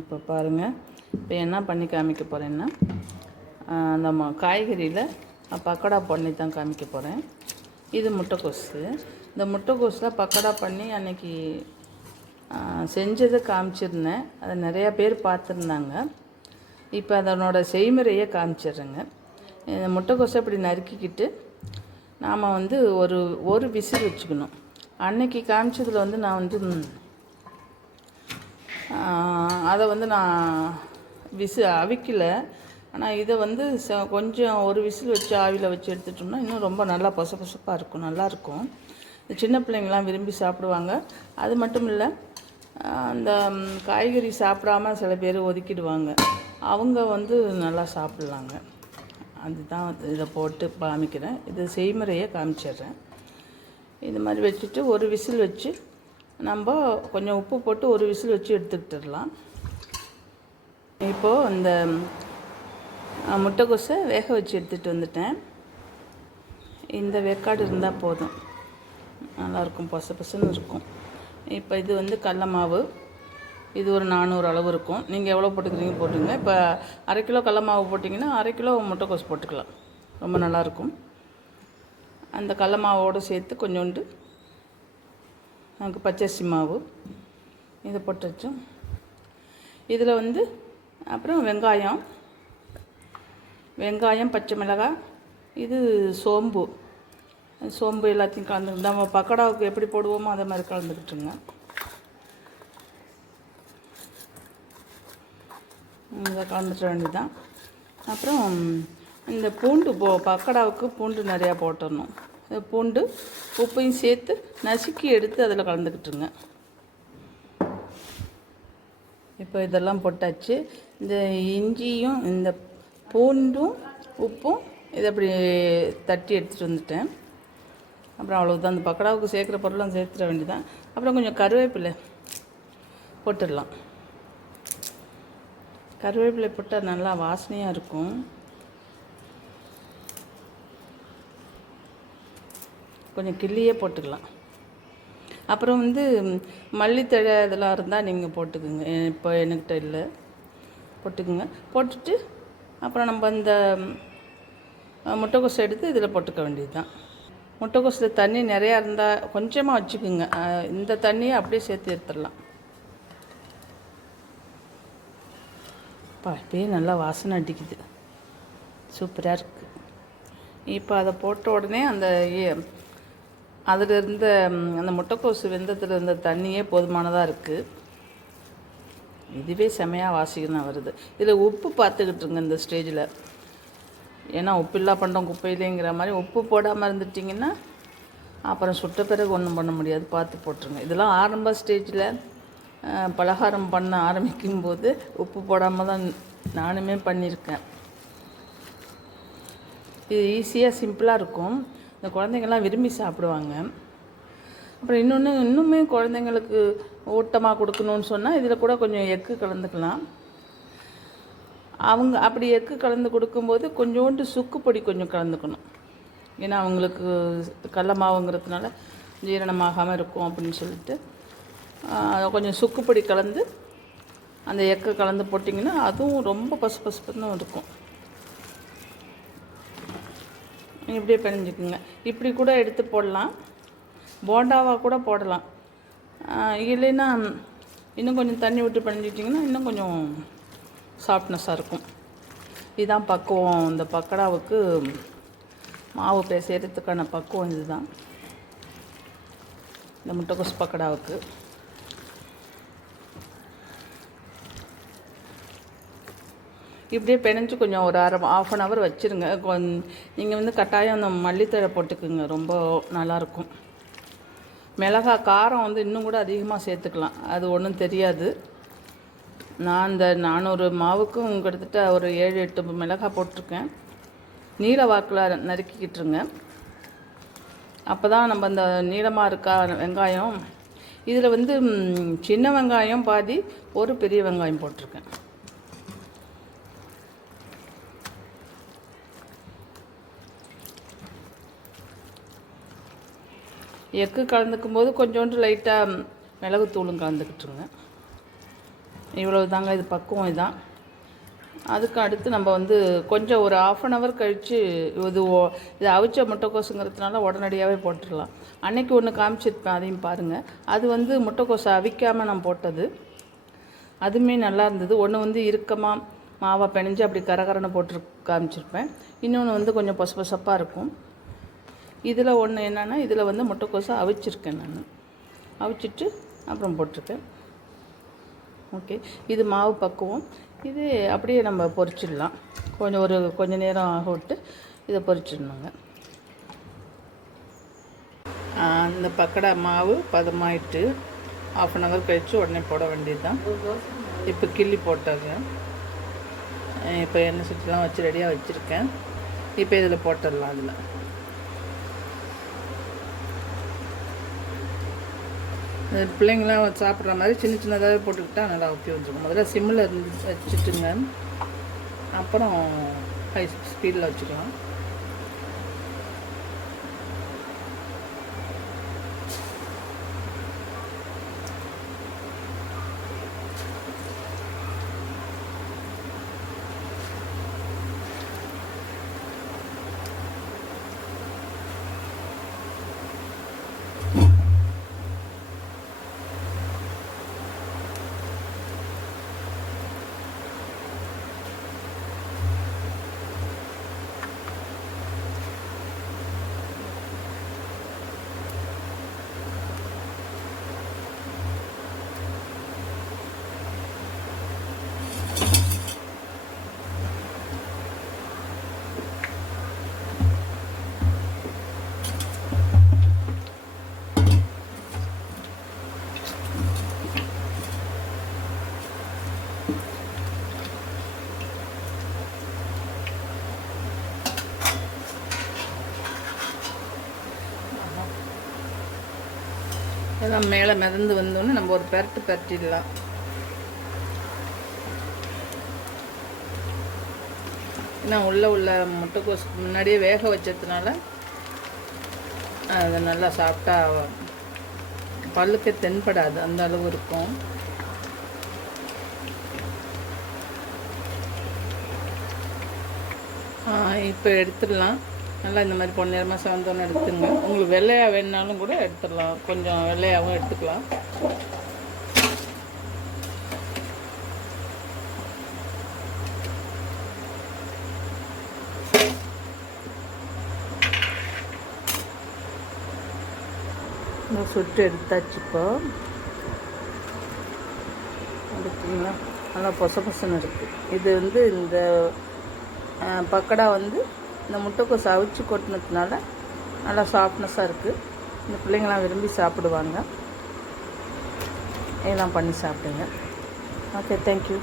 இப்போ பாருங்கள் இப்போ என்ன பண்ணி காமிக்க போகிறேன்னா அந்த காய்கறியில் பக்கோடா பண்ணி தான் காமிக்க போகிறேன் இது முட்டைக்கோஸு இந்த முட்டைக்கோஸில் பக்கோடா பண்ணி அன்னைக்கு செஞ்சதை காமிச்சிருந்தேன். அதை நிறையா பேர் பார்த்துருந்தாங்க. இப்போ அதனோட செய்முறையை காமிச்சிடுறேங்க. இந்த முட்டைக்கோஸை இப்படி நறுக்கிக்கிட்டு நாம் வந்து ஒரு ஒரு விசில் வச்சுக்கணும். அன்னைக்கு காமிச்சதில் வந்து நான் வந்து அதை வந்து நான் விசு அவிக்கல. ஆனால் இதை வந்து ச- கொஞ்சம் ஒரு விசில் வச்சு ஆவியில் வச்சு எடுத்துட்டோம்னா இன்னும் ரொம்ப நல்லா பசபொசப்பாக இருக்கும் நல்லாயிருக்கும் இந்த சின்ன பிள்ளைங்களாம் விரும்பி சாப்பிடுவாங்க. அது மட்டும் இல்லை அந்த காய்கறி சாப்பிடாம சில பேர் ஒதுக்கிடுவாங்க. அவங்க வந்து நல்லா சாப்பிட்லாங்க. அதுதான் இதை போட்டு காமிக்கிறேன். இது செய்முறையை காமிச்சிடுறேன். இது மாதிரி வச்சுட்டு ஒரு விசில் வச்சு நம்ம கொஞ்சம் உப்பு போட்டு ஒரு விசில் வச்சு எடுத்துக்கிட்டுடலாம் இப்போது இந்த அஹ், முட்டைக்கோஸை வேக வச்சு எடுத்துகிட்டு வந்துட்டேன். இந்த வேக்காடு இருந்தால் போதும். நல்லாயிருக்கும் பச பசுன்னு இருக்கும். இப்போ இது வந்து கடல மாவு. இது ஒரு நானூறு அளவு இருக்கும். நீங்கள் எவ்வளோ போட்டுக்கிறீங்க போட்டுங்க. இப்போ அரை கிலோ கடல மாவு போட்டிங்கன்னா அரை கிலோ முட்டைக்கோஸ் போட்டுக்கலாம். ரொம்ப நல்லாயிருக்கும் அந்த கடல மாவோடு சேர்த்து கொஞ்சோண்டு நமக்கு பச்சரிசி மாவு இதை போட்டு வச்சோம் இதில் வந்து அப்புறம் வெங்காயம் வெங்காயம் பச்சை மிளகாய் இது சோம்பு. சோம்பு எல்லாத்தையும் கலந்து நம்ம பக்கடாவுக்கு எப்படி போடுவோமோ அதே மாதிரி கலந்துக்கிட்டுருங்க இதை கலந்துட வேண்டியதுதான். அப்புறம் இந்த பூண்டு போ பக்கோடாவுக்கு பூண்டு நிறையா போட்டுடணும். பூண்டு உப்பையும் சேர்த்து நசுக்கி எடுத்து அதில் கலந்துக்கிட்டுருங்க. இப்போ இதெல்லாம் போட்டாச்சு. இந்த இஞ்சியும் இந்த பூண்டும் உப்பும் இதை அப்படி தட்டி எடுத்துகிட்டு வந்துட்டேன். அப்புறம் அவ்வளோதான் அந்த பக்கடாவுக்கு சேர்க்குற பொருளும் சேர்த்துட வேண்டியதான் அப்புறம் கொஞ்சம் கருவேப்பிலை போட்டுடலாம். கருவேப்பிலை போட்டால் நல்லா வாசனையாக இருக்கும். கொஞ்சம் கிள்ளியே போட்டுக்கலாம். அப்புறம் வந்து மல்லித்தழை இதெல்லாம் இருந்தால் நீங்கள் போட்டுக்குங்க. இப்போ என்கிட்ட இல்லை. போட்டுக்குங்க. போட்டுட்டு அப்புறம் நம்ம இந்த முட்டைக்கோஸ் எடுத்து இதில் போட்டுக்க வேண்டியது தான் முட்டைக்கோஸில் தண்ணி நிறையா இருந்தால் கொஞ்சமாக வச்சுக்குங்க. இந்த தண்ணியை அப்படியே சேர்த்து எடுத்துடலாம். பா நல்லா வாசனை அடிக்குது. சூப்பராக இருக்குது இப்போ அதை போட்ட உடனே அந்த ஏ- அதில் இருந்த அந்த முட்டைக்கோசு வெந்தத்தில் இருந்த தண்ணியே போதுமானதாக இருக்குது இதுவே செமையாக வாசிக்கணும் வருது. இதில் உப்பு பார்த்துக்கிட்டுருங்க இந்த ஸ்டேஜில். ஏன்னா உப்பில்லா பண்ணுறோம் குப்பையிலேங்கிற மாதிரி உப்பு போடாமல் இருந்துட்டிங்கன்னா அப்புறம் சுட்ட பிறகு ஒன்றும் பண்ண முடியாது. பார்த்து போட்டுருங்க. இதெல்லாம் ஆரம்ப ஸ்டேஜில் பலகாரம் பண்ண ஆரம்பிக்கும் போது உப்பு போடாமல் தான் நானுமே பண்ணியிருக்கேன். இது ஈஸியாக சிம்பிளாக இருக்கும். இந்த குழந்தைங்கள்லாம் விரும்பி சாப்பிடுவாங்க. அப்புறம் இன்னொன்று இன்னுமே குழந்தைங்களுக்கு ஊட்டமாக கொடுக்கணும்னு சொன்னால் இதில் கூட கொஞ்சம் எக்கு கலந்துக்கலாம். அவங்க அப்படி எக்கு கலந்து கொடுக்கும்போது கொஞ்சோண்டு சுக்கு பொடி கொஞ்சம் கலந்துக்கணும். ஏன்னா அவங்களுக்கு கடல மாவுங்கிறதுனால ஜீரணமாகாமல் இருக்கும் அப்படின்னு சொல்லிட்டு கொஞ்சம் சுக்குப்பொடி கலந்து அந்த எக்கை கலந்து போட்டிங்கன்னா அதுவும் ரொம்ப பசு பசுப்புன்னு இருக்கும். இப்படியே பிணைஞ்சிக்குங்க இப்படி கூட எடுத்து போடலாம். போண்டாவாக கூட போடலாம். இல்லைன்னா இன்னும் கொஞ்சம் தண்ணி விட்டு பிணைஞ்சிட்டிங்கன்னா இன்னும் கொஞ்சம் சாஃப்ட்னஸாக இருக்கும். இதுதான் பக்குவம். இந்த பக்கடாவுக்கு மாவு பேசுறதுக்கான பக்குவம் இதுதான். இந்த முட்டைக்கோஸ் பக்கடாவுக்கு. இப்படியே பிணைஞ்சு கொஞ்சம் ஒரு அரை ஆஃப் அன் ஹவர் வச்சுருங்க. நீங்கள் வந்து கட்டாயம் அந்த மல்லித்தழை போட்டுக்குங்க. ரொம்ப நல்லாயிருக்கும் மிளகா காரம் வந்து இன்னும் கூட அதிகமாக சேர்த்துக்கலாம். அது ஒன்றும் தெரியாது. நான் இந்த நானூறு மாவுக்கும் கிட்டத்தட்ட ஒரு ஏழு எட்டு மிளகாய் போட்டிருக்கேன். நீல வாக்கில் நறுக்கிக்கிட்டுருங்க. அப்போ தான் நம்ம அந்த நீளமாக இருக்கா வெங்காயம் இதில் வந்து சின்ன வெங்காயம் பாதி ஒரு பெரிய வெங்காயம் போட்டிருக்கேன். எக்கு கலந்துக்கும் போது கொஞ்சோண்டு லைட்டாக மிளகுத்தூளும் கலந்துக்கிட்டுருங்க. இவ்வளவு தாங்க இது பக்குவம் இதான். அதுக்கு அடுத்து நம்ம வந்து கொஞ்சம் ஒரு ஆஃப் அன் ஹவர் கழித்து இது ஓ- இது அவிச்ச முட்டைக்கோசுங்கிறதுனால உடனடியாகவே போட்டுடலாம். அன்னைக்கு ஒன்று காமிச்சிருப்பேன் அதையும் பாருங்கள் அது வந்து முட்டைக்கோசை அவிக்காமல் நான் போட்டது. அதுவுமே நல்லா இருந்தது. ஒன்று வந்து இறுக்கமாக மாவை பிணைஞ்சு அப்படி கரகரன்னு போட்டு காமிச்சிருப்பேன். இன்னொன்று வந்து கொஞ்சம் பொச பொசப்பாக இருக்கும். இதில் ஒன்று என்னென்னா இதில் வந்து முட்டைக்கோசை அவிச்சிருக்கேன் நான். அவிச்சிட்டு அப்புறம் போட்டிருக்கேன். ஓகே இது மாவு பக்குவம். இது அப்படியே நம்ம பொரிச்சிடலாம். கொஞ்சம் ஒரு கொஞ்ச நேரம் ஆக விட்டு இதை பொரிச்சிடணுங்க. அந்த பக்கடா மாவு பதமாயிட்டு ஆஃப் அன் ஹவர் கழித்து உடனே போட வேண்டியது தான் இப்போ கிள்ளி போட்டாங்க இப்போ எண்ணெய் சுற்றிலாம் வச்சு ரெடியாக வச்சுருக்கேன். இப்போ இதில் போட்டுடலாம் அதில் பிள்ளைங்களாம் சாப்பிட்ற மாதிரி சின்ன சின்னதாகவே போட்டுக்கிட்டால் நல்லா ஓகே வச்சுருக்கும் முதல்ல சிம்மில் இருந்து வச்சுட்டுங்க. அப்புறம் ஹை ஸ்பீடில் வச்சுக்கலாம். இதெல்லாம் மேலே மிதந்து வந்தோன்னே நம்ம ஒரு பெரட்டு பெரட்டிடலாம். ஏன்னா உள்ளே உள்ள முட்டைக்கோஸ் முன்னாடியே வேக வச்சதுனால அதை நல்லா சாப்பிட்டா பல்லுக்கு தென்படாது அந்த அளவு இருக்கும். இப்போ எடுத்துடலாம். நல்லா இந்த மாதிரி பொன்னிறமாக செவந்தோன்னு எடுத்துங்க. உங்களுக்கு வெள்ளையாக வேணுனாலும் கூட எடுத்துடலாம். கொஞ்சம் வெள்ளையாகவும் எடுத்துக்கலாம். இந்த சுட்டு எடுத்தாச்சு இப்போ. எடுத்தீங்களா நல்லா பொச பொசன்னு இருக்குது இது வந்து இந்த பக்கடா வந்து இந்த முட்டைக்கோஸ் அவிச்சு கொட்டினதுனால நல்லா சாஃப்ட்னஸாக இருக்குது இந்த பிள்ளைங்களாம் விரும்பி சாப்பிடுவாங்க. இதெல்லாம் பண்ணி சாப்பிடுங்க. Okay thank you